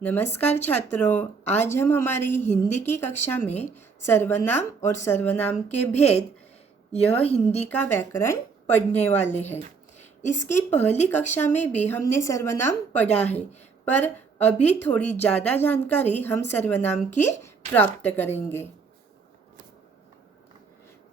नमस्कार छात्रों, आज हम हमारी हिंदी की कक्षा में सर्वनाम और सर्वनाम के भेद यह हिंदी का व्याकरण पढ़ने वाले हैं। इसकी पहली कक्षा में भी हमने सर्वनाम पढ़ा है, पर अभी थोड़ी ज़्यादा जानकारी हम सर्वनाम की प्राप्त करेंगे।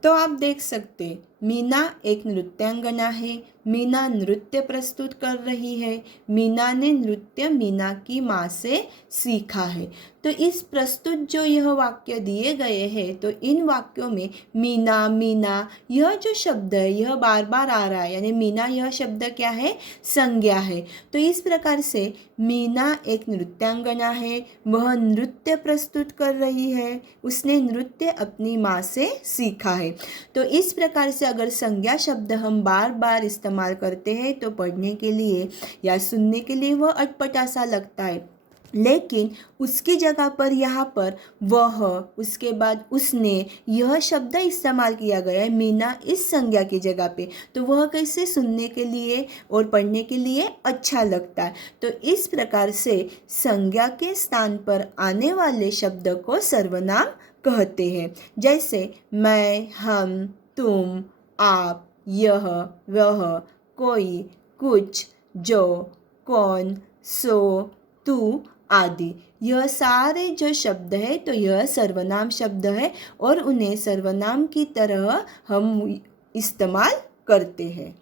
तो आप देख सकते, मीना एक नृत्यांगना है। मीना नृत्य प्रस्तुत कर रही है। मीना ने नृत्य मीना की माँ से सीखा है। तो इस प्रस्तुत जो यह वाक्य दिए गए हैं, तो इन वाक्यों में मीना मीना यह जो शब्द है यह बार बार आ रहा है, यानी मीना यह शब्द क्या है, संज्ञा है। तो इस प्रकार से मीना एक नृत्यांगना है, वह नृत्य प्रस्तुत कर रही है, उसने नृत्य अपनी माँ से सीखा है। तो इस प्रकार से अगर संज्ञा शब्द हम बार बार इस्तेमाल करते हैं तो पढ़ने के लिए या सुनने के लिए वह अटपटा सा लगता है, लेकिन उसकी जगह पर यहाँ पर वह, उसके बाद उसने, यह शब्द इस्तेमाल किया गया है मीना इस संज्ञा की जगह पे, तो वह कैसे सुनने के लिए और पढ़ने के लिए अच्छा लगता है। तो इस प्रकार से संज्ञा के स्थान पर आने वाले शब्द को सर्वनाम कहते हैं। जैसे मैं, हम, तुम, आप, यह, वह, कोई, कुछ, जो, कौन, सो, तू आदि, यह सारे जो शब्द है तो यह सर्वनाम शब्द है और उन्हें सर्वनाम की तरह हम इस्तेमाल करते हैं।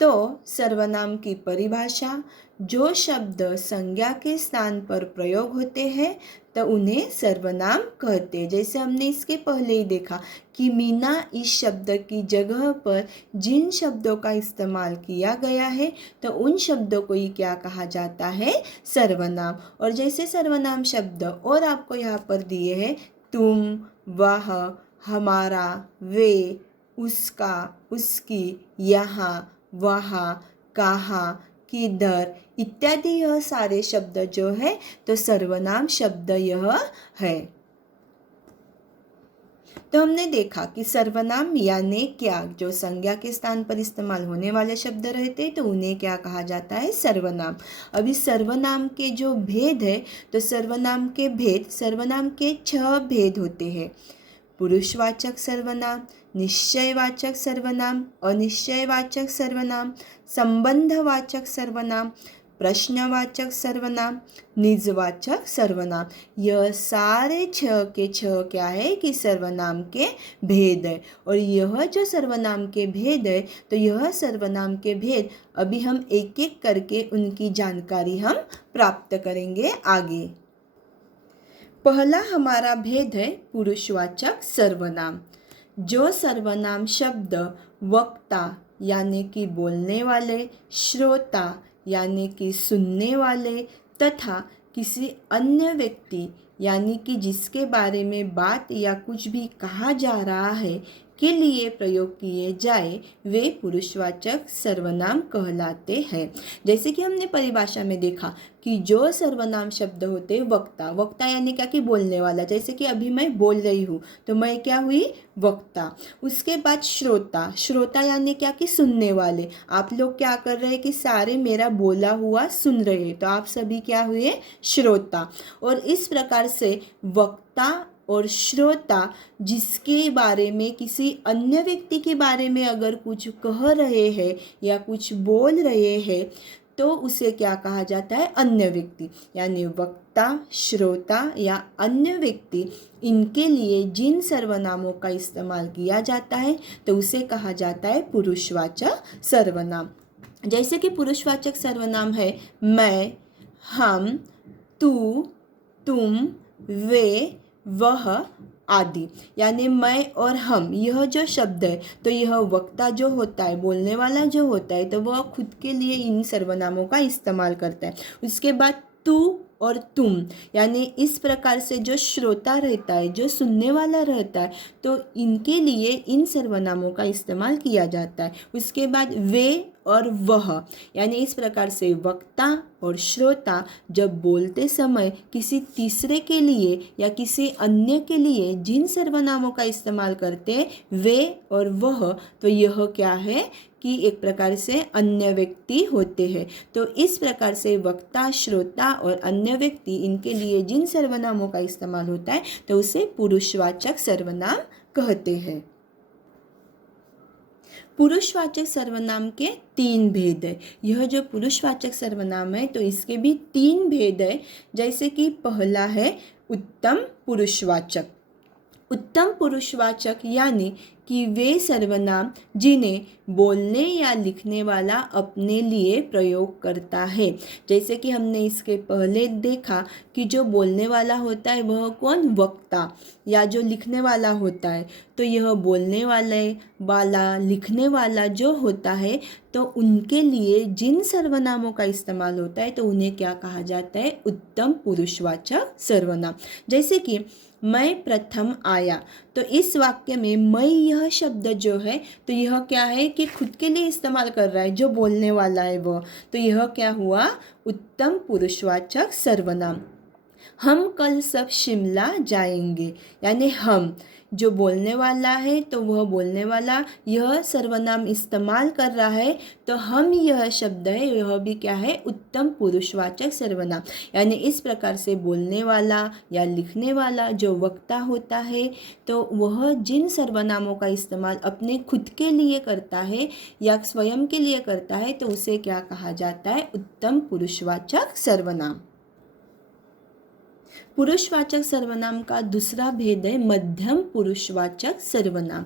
तो सर्वनाम की परिभाषा, जो शब्द संज्ञा के स्थान पर प्रयोग होते हैं तो उन्हें सर्वनाम कहते हैं। जैसे हमने इसके पहले ही देखा कि मीना इस शब्द की जगह पर जिन शब्दों का इस्तेमाल किया गया है तो उन शब्दों को ही क्या कहा जाता है, सर्वनाम। और जैसे सर्वनाम शब्द और आपको यहाँ पर दिए हैं, तुम, वह, हमारा, वे, उसका, उसकी, यहाँ, वहाँ, कहाँ, किधर इत्यादि, यह सारे शब्द जो है तो सर्वनाम शब्द यह है। तो हमने देखा कि सर्वनाम यानी क्या, जो संज्ञा के स्थान पर इस्तेमाल होने वाले शब्द रहते तो उन्हें क्या कहा जाता है, सर्वनाम। अभी सर्वनाम के जो भेद है तो सर्वनाम के 6 भेद होते हैं। पुरुषवाचक सर्वनाम, निश्चयवाचक सर्वनाम, अनिश्चयवाचक सर्वनाम, संबंधवाचक सर्वनाम, प्रश्नवाचक सर्वनाम, निजवाचक सर्वनाम। यह सारे 6 के 6 क्या है कि सर्वनाम के भेद है। और यह जो सर्वनाम के भेद है तो यह सर्वनाम के भेद अभी हम एक एक करके उनकी जानकारी हम प्राप्त करेंगे आगे। पहला हमारा भेद है पुरुषवाचक सर्वनाम। जो सर्वनाम शब्द वक्ता यानी कि बोलने वाले, श्रोता यानी कि सुनने वाले तथा किसी अन्य व्यक्ति यानी कि जिसके बारे में बात या कुछ भी कहा जा रहा है के लिए प्रयोग किए जाए वे पुरुषवाचक सर्वनाम कहलाते हैं। जैसे कि हमने परिभाषा में देखा कि जो सर्वनाम शब्द होते वक्ता, वक्ता यानी क्या कि बोलने वाला, जैसे कि अभी मैं बोल रही हूँ तो मैं क्या हुई, वक्ता। उसके बाद श्रोता, श्रोता यानी क्या कि सुनने वाले, आप लोग क्या कर रहे हैं कि सारे मेरा बोला हुआ सुन रहे हैं तो आप सभी क्या हुए, श्रोता। और इस प्रकार से वक्ता और श्रोता जिसके बारे में, किसी अन्य व्यक्ति के बारे में अगर कुछ कह रहे हैं या कुछ बोल रहे हैं तो उसे क्या कहा जाता है, अन्य व्यक्ति। यानी वक्ता, श्रोता या अन्य व्यक्ति, इनके लिए जिन सर्वनामों का इस्तेमाल किया जाता है तो उसे कहा जाता है पुरुषवाचक सर्वनाम। जैसे कि पुरुषवाचक सर्वनाम है मैं, हम, तू, तुम, वे, वह आदि। यानी मैं और हम, यह जो शब्द है तो यह वक्ता जो होता है, बोलने वाला जो होता है तो वह खुद के लिए इन सर्वनामों का इस्तेमाल करता है। उसके बाद तू और तुम, यानी इस प्रकार से जो श्रोता रहता है, जो सुनने वाला रहता है तो इनके लिए इन सर्वनामों का इस्तेमाल किया जाता है। उसके बाद वे और वह, यानी इस प्रकार से वक्ता और श्रोता जब बोलते समय किसी तीसरे के लिए या किसी अन्य के लिए जिन सर्वनामों का इस्तेमाल करते हैं वे और वह, तो यह क्या है कि एक प्रकार से अन्य व्यक्ति होते हैं। तो इस प्रकार से वक्ता, श्रोता और अन्य व्यक्ति, इनके लिए जिन सर्वनामों का इस्तेमाल होता है तो उसे पुरुषवाचक सर्वनाम कहते हैं। पुरुषवाचक सर्वनाम के 3 भेद है। यह जो पुरुषवाचक सर्वनाम है तो इसके भी 3 भेद है। जैसे कि पहला है उत्तम पुरुषवाचक। उत्तम पुरुषवाचक यानी कि वे सर्वनाम जिन्हें बोलने या लिखने वाला अपने लिए प्रयोग करता है। जैसे कि हमने इसके पहले देखा कि जो बोलने वाला होता है वह कौन, वक्ता, या जो लिखने वाला होता है तो यह बोलने वाला लिखने वाला जो होता है तो उनके लिए जिन सर्वनामों का इस्तेमाल होता है तो उन्हें क्या कहा जाता है, उत्तम पुरुषवाचक सर्वनाम। जैसे कि मैं प्रथम आया, तो इस वाक्य में मैं यह शब्द जो है तो यह क्या है कि खुद के लिए इस्तेमाल कर रहा है, जो बोलने वाला है वो, तो यह क्या हुआ, उत्तम पुरुषवाचक सर्वनाम। हम कल सब शिमला जाएंगे, यानी हम, जो बोलने वाला है तो वह बोलने वाला यह सर्वनाम इस्तेमाल कर रहा है, तो हम यह शब्द है यह भी क्या है, उत्तम पुरुषवाचक सर्वनाम। यानी इस प्रकार से बोलने वाला या लिखने वाला जो वक्ता होता है तो वह जिन सर्वनामों का इस्तेमाल अपने खुद के लिए करता है या स्वयं के लिए करता है तो उसे क्या कहा जाता है, उत्तम पुरुषवाचक सर्वनाम। पुरुषवाचक सर्वनाम का दूसरा भेद है मध्यम पुरुषवाचक सर्वनाम।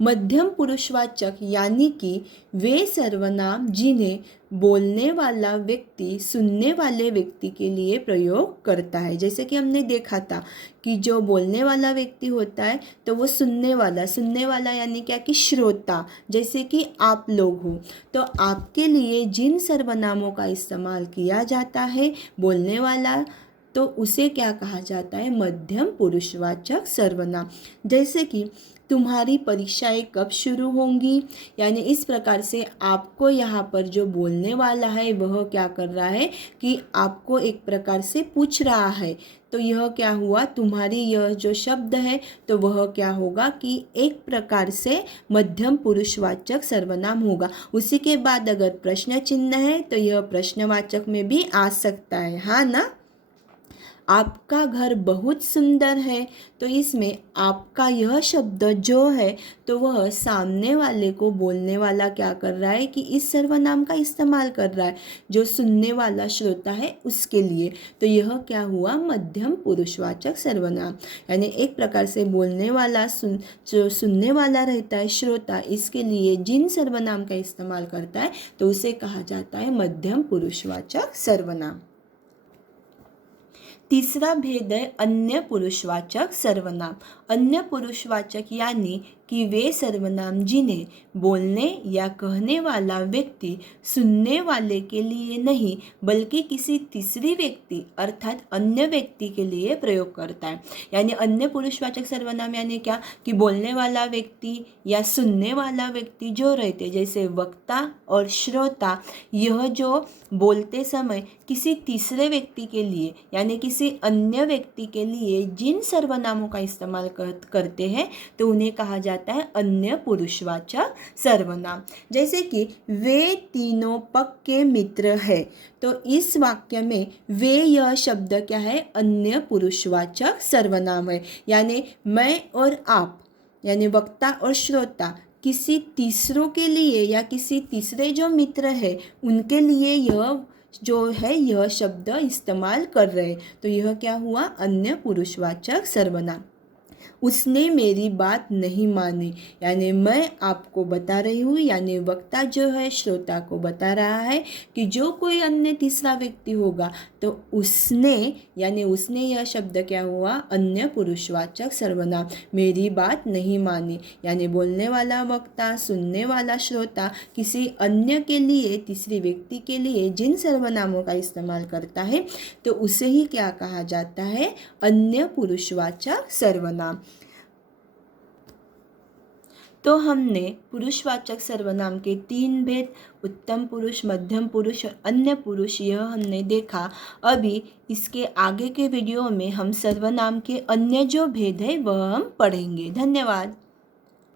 मध्यम पुरुषवाचक यानी कि वे सर्वनाम जिन्हें बोलने वाला व्यक्ति सुनने वाले व्यक्ति के लिए प्रयोग करता है। जैसे कि हमने देखा था कि जो बोलने वाला व्यक्ति होता है तो वो सुनने वाला यानी क्या कि श्रोता, जैसे कि आप लोग हो, तो आपके लिए जिन सर्वनामों का इस्तेमाल किया जाता है बोलने वाला, तो उसे क्या कहा जाता है, मध्यम पुरुषवाचक सर्वनाम। जैसे कि तुम्हारी परीक्षाएं कब शुरू होंगी, यानी इस प्रकार से आपको यहाँ पर जो बोलने वाला है वह क्या कर रहा है कि आपको एक प्रकार से पूछ रहा है, तो यह क्या हुआ, तुम्हारी यह जो शब्द है तो वह क्या होगा कि एक प्रकार से मध्यम पुरुषवाचक सर्वनाम होगा। उसी के बाद अगर प्रश्न चिन्ह है तो यह प्रश्नवाचक में भी आ सकता है, हाँ ना। आपका घर बहुत सुंदर है, तो इसमें आपका यह शब्द जो है तो वह सामने वाले को बोलने वाला क्या कर रहा है कि इस सर्वनाम का इस्तेमाल कर रहा है, जो सुनने वाला श्रोता है उसके लिए, तो यह क्या हुआ, मध्यम पुरुषवाचक सर्वनाम। यानी एक प्रकार से बोलने वाला जो सुनने वाला रहता है श्रोता, इसके लिए जिन सर्वनाम का इस्तेमाल करता है तो उसे कहा जाता है मध्यम पुरुषवाचक सर्वनाम। तीसरा भेद है अन्य पुरुषवाचक सर्वनाम। अन्य पुरुषवाचक यानी कि वे सर्वनाम जिन्हें बोलने या कहने वाला व्यक्ति सुनने वाले के लिए नहीं बल्कि किसी तीसरी व्यक्ति अर्थात अन्य व्यक्ति के लिए प्रयोग करता है। यानी अन्य पुरुषवाचक सर्वनाम यानी क्या कि बोलने वाला व्यक्ति या सुनने वाला व्यक्ति जो रहते, जैसे वक्ता और श्रोता, यह जो बोलते समय किसी तीसरे व्यक्ति के लिए यानी किसी अन्य व्यक्ति के लिए जिन सर्वनामों का इस्तेमाल करते हैं तो उन्हें कहा जाता है अन्य पुरुषवाचक सर्वनाम। जैसे कि वे तीनों पक्के मित्र हैं, तो इस वाक्य में वे यह शब्द क्या है, अन्य पुरुषवाचक सर्वनाम है। यानी मैं और आप यानी वक्ता और श्रोता किसी तीसरों के लिए या किसी तीसरे जो मित्र है उनके लिए यह जो है यह शब्द इस्तेमाल कर रहे, तो यह क्या हुआ, अन्य पुरुषवाचक सर्वनाम। उसने मेरी बात नहीं मानी, यानी मैं आपको बता रही हूँ, यानी वक्ता जो है श्रोता को बता रहा है कि जो कोई अन्य तीसरा व्यक्ति होगा तो उसने यानी उसने यह शब्द क्या हुआ, अन्य पुरुषवाचक सर्वनाम, मेरी बात नहीं मानी। यानी बोलने वाला वक्ता सुनने वाला श्रोता किसी अन्य के लिए तीसरी व्यक्ति के लिए जिन सर्वनामों का इस्तेमाल करता है तो उसे ही क्या कहा जाता है, अन्य पुरुषवाचक सर्वनाम। तो हमने पुरुषवाचक सर्वनाम के 3 भेद, उत्तम पुरुष, मध्यम पुरुष और अन्य पुरुष, यह हमने देखा। अभी इसके आगे के वीडियो में हम सर्वनाम के अन्य जो भेद है वह हम पढ़ेंगे। धन्यवाद।